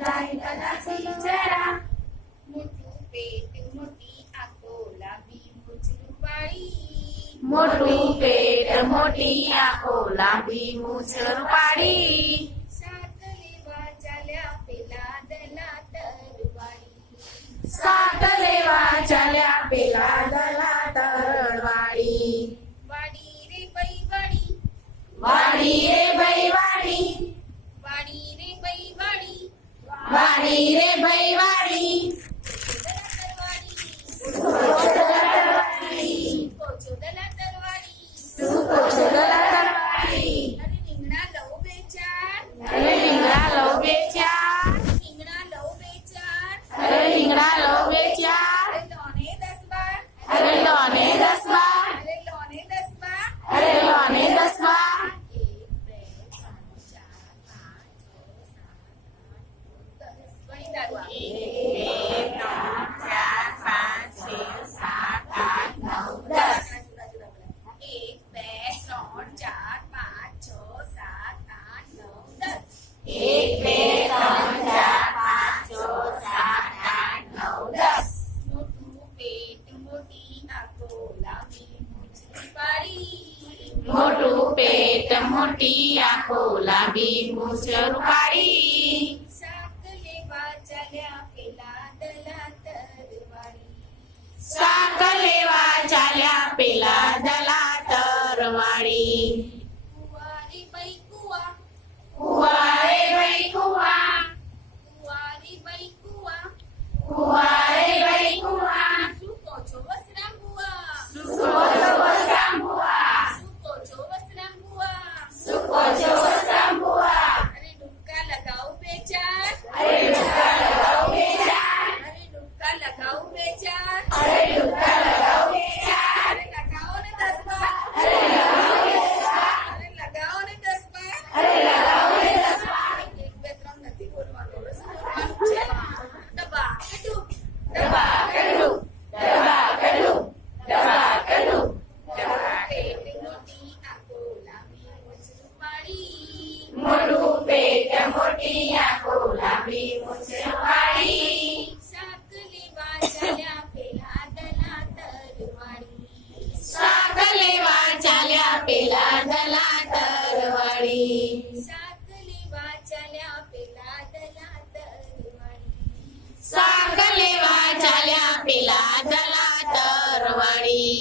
જાય કદાચી જરા. મોટું પેટ મોટી આંખો લાંબી મૂછ રૂપાળી. મોટું પેટ મોટી આંખો લાંબી મૂછ રૂપાળી. શાક લેવા ચાલ્યા પેલા દલા તરવાળી. શાક લેવા ચાલ્યા પેલા દલા તરવાળી. વાડી રે બઈ વાડી. વાડી રે ભઈ વાડી. વાડી રે બઈ વાડી. વાડી રે ભઈ વાડી. કોચો દલા તરવાળી. સૂકો છો દલા તરવાળી. અરે રીંગણા લઉં બે ચાર. અરે રીંગણા લઉં બે ચાર. રીંગણા લઉં બે ચાર. અરે રીંગણા લઉં બે ચાર. અરે લોને 10 બાર. અરે લોને 10 બાર. અરે લોને 10 બાર. અરે લોને 10 બાર. 1 2 3 4 5 6 7 8 9 10. 1 2 3 4 5 6 7 8 9 10. 1 2 3 4 5 6 7 8 9 10. 1 2 3 4 5 6 7 8 9 10. મોટું પેટ મોટી આંખો લાંબી મૂછ રૂપાળી. મોટું પેટ મોટી આંખો લાંબી મૂછ રૂપાળી. શાક લેવા ચાલ્યા પેલા દલા તરવાળી. શાક લેવા ચાલ્યા પેલા દલા તરવાળી. કુંવારી બઈ કુવા. કુવારે ભઈ કુવા. કુંવારી બઈ કુવા. કુવારે ભઈ કુવા. શું કહો છો વસરામ બુઆ? સૂકો છો વસરામ બુઆ. શું કહો છો વસરામ બુઆ? સૂકો છો વસરામ બુઆ. અરે ડૂબકા લગાવ બે ચાર. અરે ડૂબકા લગાવ બે ચાર. અરે ડૂબકા લગાવ બે ચાર. અરે ડૂબકા લગાવ બે ચાર. અરે લગાવો ને 10 બાર. અરે લગાવ બે ચાર. અરે લગાવો ને 10 બાર. અરે લગાવ બે 10 બાર. 1 2 3 નથી બોલવાનું. હવે શું બોલવાનું છે? દબા કડું. દબા કડું. દબા કડું. દબા કડું. દબા પેટ મોટી આંખો લાંબી મૂછ રૂપાળી. મોટું પેટ મોટી આંખો લાંબી મૂછ રૂપાળી. શાક લેવા ચાલ્યા પેલા દલા તરવાળી. શાક લેવા ચાલ્યા પેલા દલા તરવાળી. શાક લેવા ચાલ્યા પેલા દલા તરવાળી. શાક લેવા ચાલ્યા પેલા દલા તરવાળી.